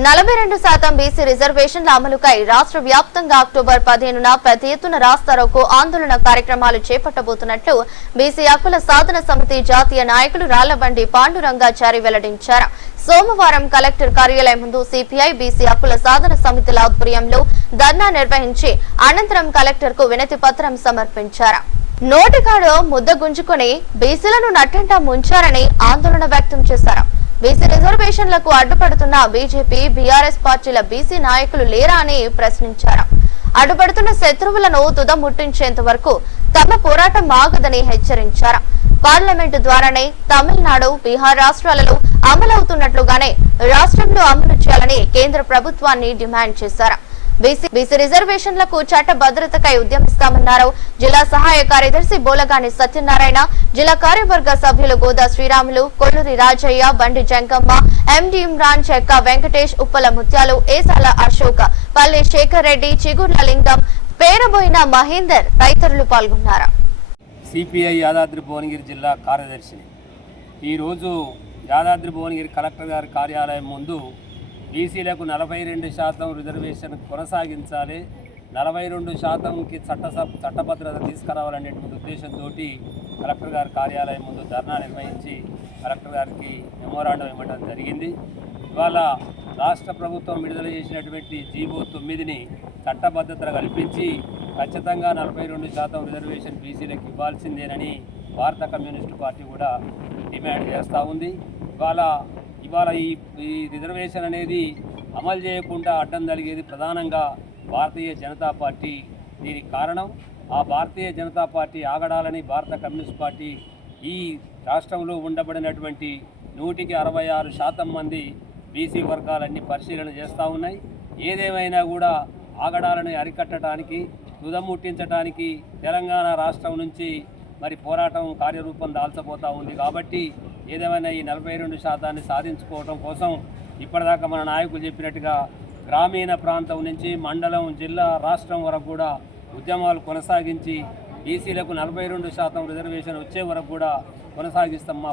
నలభై రెండు శాతం బీసీ రిజర్వేషన్ల అమలుకై రాష్ట్ర వ్యాప్తంగా అక్టోబర్ పదిహేనున పెద్ద ఎత్తున రాస్తారోకు ఆందోళన కార్యక్రమాలు చేపట్టబోతున్నట్లు బీసీ హక్కుల సాధన సమితి జాతీయ నాయకులు రాళ్ళబండి పాండురంగాచారి వెల్లడించారు. సోమవారం కలెక్టర్ కార్యాలయం ముందు సిపిఐ బీసీ హక్కుల సాధన సమితిల ఆధ్వర్యంలో ధర్నా నిర్వహించి అనంతరం కలెక్టర్కు వినతి పత్రం సమర్పించారు. నోటికాడు ముద్ద గుంజుకుని బీసీలను నట్టంటా ముంచారని ఆందోళన వ్యక్తం చేశారు. బీసీ రిజర్వేషన్లకు అడ్డుపడుతున్న బీజేపీ బీఆర్ఎస్ పార్టీల బీసీ నాయకులు లేరా అని ప్రశ్నించారు. అడ్డుపడుతున్న శత్రువులను తుదముట్టించేంత వరకు తమ పోరాటం ఆగదని హెచ్చరించారు. పార్లమెంటు ద్వారానే తమిళనాడు బీహార్ రాష్ట్రాలలో అమలవుతున్నట్లుగానే రాష్ట్రంలో అమలు చేయాలని కేంద్ర ప్రభుత్వాన్ని డిమాండ్ చేశారు. బీసీ రిజర్వేషన్లకు చట్ట భద్రతకై ఉద్యమిస్తామన్నారు. జిల్లా సహాయ కార్యదర్శి బోలగాని సత్యనారాయణ జిల్లా కార్యవర్గ సభ్యులు గోదా శ్రీరాములు కొల్లూరి రాజయ్య బండి జంకమ్మ ఎండి ఇమ్రాన్ చెక్క వెంకటేష్ ఉప్పల ముత్యాలు ఏసాల అశోక్ పల్లె శేఖర్ రెడ్డి చిగుర్ల లింగం పేరబోయిన మహేందర్ తదితరులు పాల్గొన్నారు. సిపిఐ యాదాద్రి భువనగిరి జిల్లా కార్యదర్శిని. ఈరోజు యాదాద్రి భువనగిరి కలెక్టర్ గారి కార్యాలయం ముందు బీసీలకు నలభై రెండు శాతం రిజర్వేషన్ కొనసాగించాలి. నలభై రెండు శాతంకి చట్ట చట్టభద్రత తీసుకురావాలనేటువంటి ఉద్దేశంతో కలెక్టర్ గారి కార్యాలయం ముందు ధర్నా నిర్వహించి కలెక్టర్ గారికి మెమోరాండం ఇవ్వడం జరిగింది. ఇవాళ రాష్ట్ర ప్రభుత్వం విడుదల చేసినటువంటి జీవో తొమ్మిదిని చట్టబద్ధత కల్పించి ఖచ్చితంగా నలభై రెండు శాతం రిజర్వేషన్ బీసీలకు ఇవ్వాల్సిందేనని భారత కమ్యూనిస్టు పార్టీ కూడా డిమాండ్ చేస్తూ ఉంది. ఇవాళ ఇవాళ ఈ ఈ రిజర్వేషన్ అనేది అమలు చేయకుండా అడ్డం జరిగేది ప్రధానంగా భారతీయ జనతా పార్టీ దీనికి కారణం. ఆ భారతీయ జనతా పార్టీ ఆగడాలని భారత కమ్యూనిస్ట్ పార్టీ ఈ రాష్ట్రంలో ఉండబడినటువంటి నూటికి అరవై ఆరు శాతం మంది బీసీ వర్గాలన్నీ పరిశీలన చేస్తూ ఉన్నాయి. ఏదేమైనా కూడా ఆగడాలను అరికట్టడానికి తుదముట్టించడానికి తెలంగాణ రాష్ట్రం నుంచి మరి పోరాటం కార్యరూపం దాల్చబోతూ ఉంది. కాబట్టి ఏదేమైనా ఈ నలభై రెండు శాతాన్ని సాధించుకోవడం కోసం ఇప్పటిదాకా మన నాయకులు చెప్పినట్టుగా గ్రామీణ ప్రాంతం నుంచి మండలం జిల్లా రాష్ట్రం వరకు కూడా ఉద్యమాలు కొనసాగించి బీసీలకు నలభై రెండు శాతం రిజర్వేషన్ వచ్చే వరకు కూడా కొనసాగిస్తాం మా